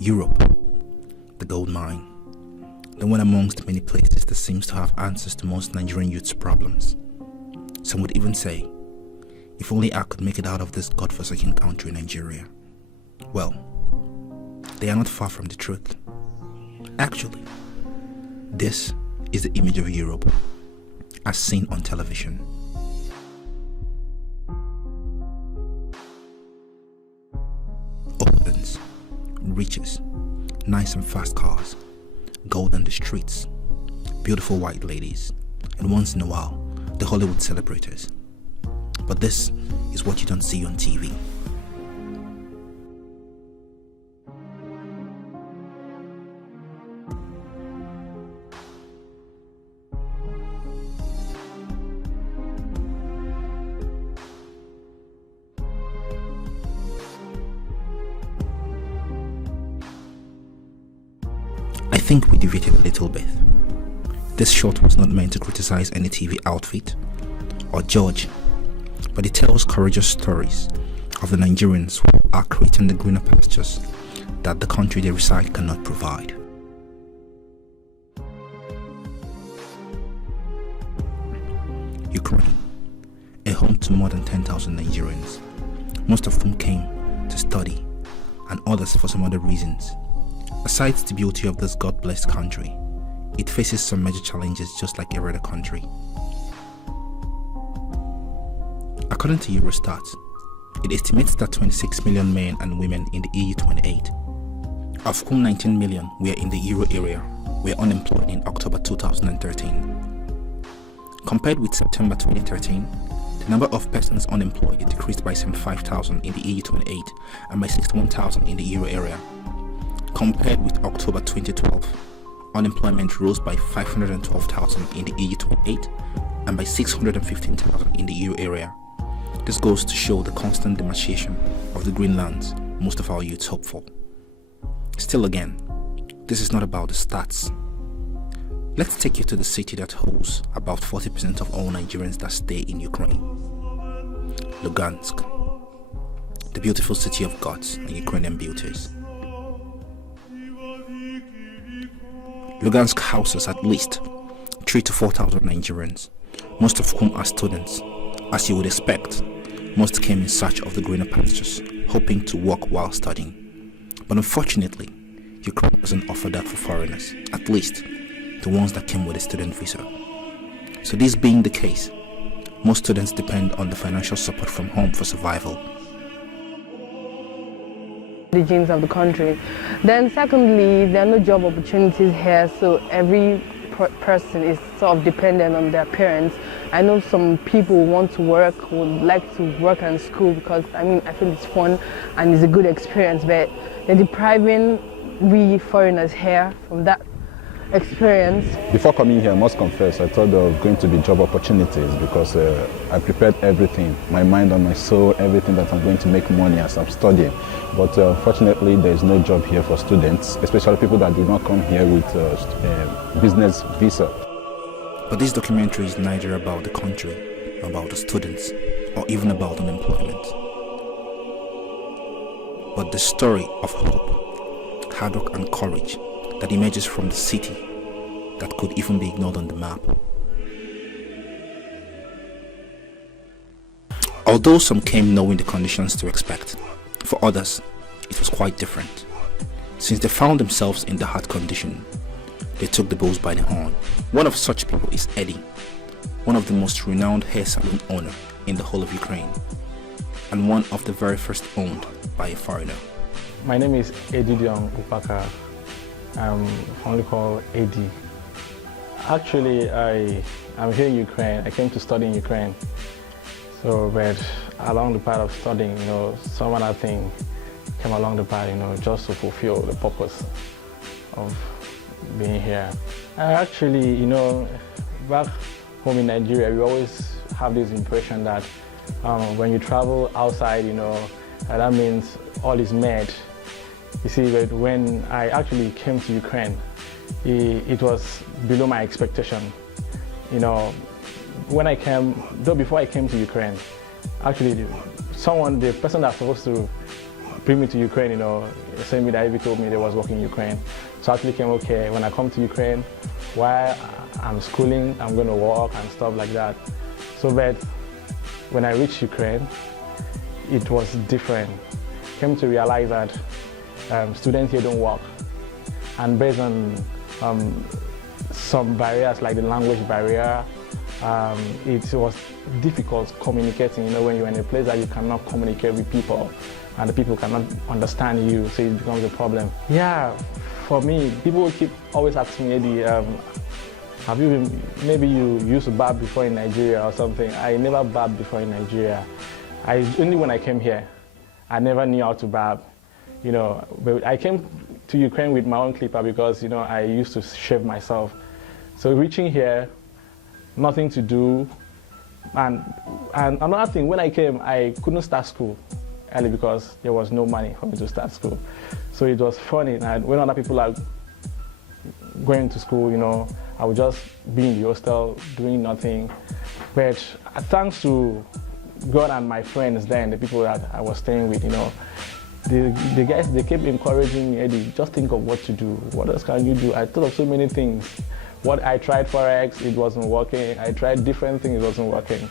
Europe, the gold mine, the one amongst many places that seems to have answers to most Nigerian youth's problems. Some would even say, if only I could make it out of this godforsaken country, Nigeria. Well, they are not far from the truth. Actually, this is the image of Europe as seen on television. Opulence, riches, nice and fast cars, gold on the streets, beautiful white ladies, and once in a while, the Hollywood celebrators. But this is what you don't see on TV. I think we deviated a little bit. This shot was not meant to criticize any TV outfit or judge, but it tells courageous stories of the Nigerians who are creating the greener pastures that the country they reside cannot provide. Ukraine, a home to more than 10,000 Nigerians, most of whom came to study and others for some other reasons. Aside the beauty of this God-blessed country, it faces some major challenges just like every other country. According to Eurostat, it estimates that 26 million men and women in the EU28, of whom 19 million were in the Euro area, were unemployed in October 2013. Compared with September 2013, the number of persons unemployed decreased by 75,000 in the EU28 and by 61,000 in the Euro area. Compared with October 2012, unemployment rose by 512,000 in the EU28 and by 615,000 in the EU area. This goes to show the constant demarcation of the green lands most of our youths hope for. Still again, this is not about the stats. Let's take you to the city that holds about 40% of all Nigerians that stay in Ukraine. Lugansk, the beautiful city of gods and Ukrainian beauties. Lugansk houses at least 3,000 to 4,000 Nigerians, most of whom are students. As you would expect, most came in search of the greener pastures, hoping to work while studying. But unfortunately, Ukraine doesn't offer that for foreigners, at least the ones that came with a student visa. So this being the case, most students depend on the financial support from home for survival. The genes of the country. Then secondly, there are no job opportunities here, so every person is sort of dependent on their parents. I know some people want to work, would like to work in school because I feel it's fun and it's a good experience, but they're depriving we foreigners here from that experience. Before coming here, I must confess, I thought there were going to be job opportunities because I prepared everything, my mind and my soul, everything that I'm going to make money as I'm studying. But fortunately, there is no job here for students, especially people that do not come here with business visa. But this documentary is neither about the country, about the students, or even about unemployment, but the story of hope, hard work and courage that emerges from the city that could even be ignored on the map. Although some came knowing the conditions to expect, for others it was quite different. Since they found themselves in the hard condition, they took the bulls by the horn. One of such people is Edy, one of the most renowned hair salon owner in the whole of Ukraine, and one of the very first owned by a foreigner. My name is Edy Upaka. I'm only called Edy. Actually, I'm here in Ukraine. I came to study in Ukraine. So, but along the path of studying, some other thing came along the path, just to fulfill the purpose of being here. Actually, back home in Nigeria, we always have this impression that when you travel outside, that means all is made. You see, but when I actually came to Ukraine, it was below my expectation. When I came, though before I came to Ukraine, actually the person that's supposed to bring me to Ukraine, same way that Ivy told me they was working in Ukraine. So I actually came, okay, when I come to Ukraine, while I'm schooling, I'm going to work and stuff like that. So but when I reached Ukraine, it was different. Came to realize that students here don't work. And based on some barriers like the language barrier, it was difficult communicating, when you're in a place that you cannot communicate with people and the people cannot understand you, so it becomes a problem. Yeah, for me, people keep always asking me, Edy, have you been, maybe you used to barb before in Nigeria or something. I never barbed before in Nigeria. Only when I came here, I never knew how to barb. But I came to Ukraine with my own clipper because, I used to shave myself. So reaching here, nothing to do. And another thing, when I came, I couldn't start school early because there was no money for me to start school. So it was funny. And when other people are going to school, I would just be in the hostel doing nothing. But thanks to God and my friends then, the people that I was staying with, the guys, they kept encouraging me, Edy, just think of what to do. What else can you do? I thought of so many things. I tried Forex, it wasn't working. I tried different things, it wasn't working.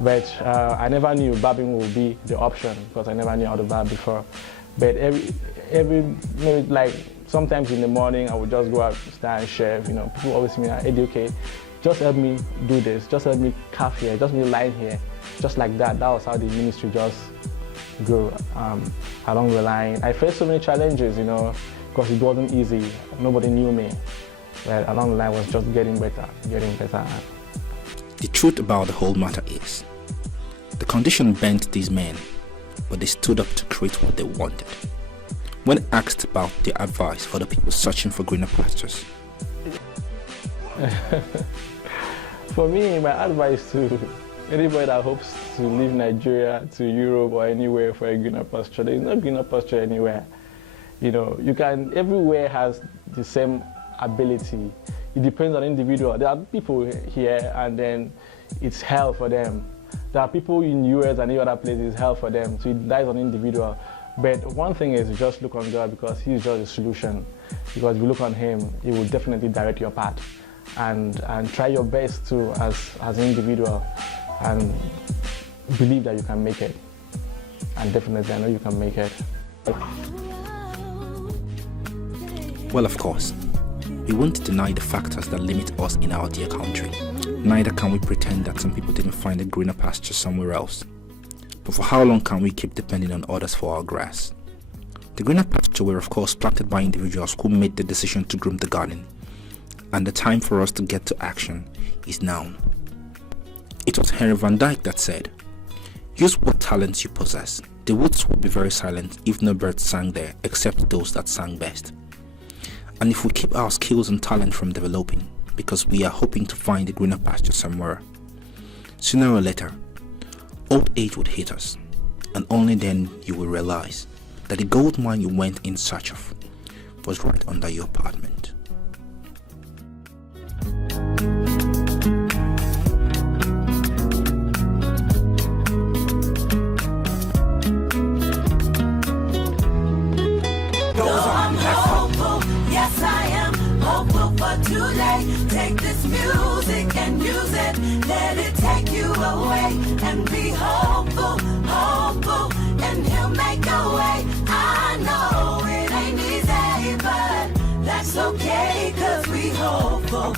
But I never knew barbing would be the option because I never knew how to barb before. But maybe like sometimes in the morning, I would just go out, stand and shave. People always see me, Edy, okay, just help me do this, just help me carve here, just me line here, just like that. That was how the ministry just grew along the line. I faced so many challenges, because it wasn't easy. Nobody knew me. But along the line was just getting better. The truth about the whole matter is, the condition bent these men, but they stood up to create what they wanted. When asked about their advice for the people searching for greener pastures, for me, my advice to anybody that hopes to leave Nigeria to Europe or anywhere for a greener pasture, there is no greener pasture anywhere. You can, everywhere has the same ability. It depends on the individual. There are people here and then it's hell for them. There are people in US and any other places, hell for them. So it lies on the individual. But one thing is just look on God because He's just the solution. Because if you look on Him, He will definitely direct your path. And try your best to as an individual and believe that you can make it. And definitely I know you can make it. well, of course, we won't deny the factors that limit us in our dear country. Neither can we pretend that some people didn't find a greener pasture somewhere else. But for how long can we keep depending on others for our grass? The greener pasture were of course planted by individuals who made the decision to groom the garden, and the time for us to get to action is now. It was Henry Van Dyke that said, "Use what talents you possess. The woods would be very silent if no birds sang there except those that sang best." And if we keep our skills and talent from developing because we are hoping to find a greener pasture somewhere, sooner or later, old age would hit us, and only then you will realize that the gold mine you went in search of was right under your apartment. Yes, I am hopeful for today. Take this music and use it. Let it take you away and be hopeful, hopeful, and He'll make a way. I know it ain't easy, but that's okay, 'cause we hopeful.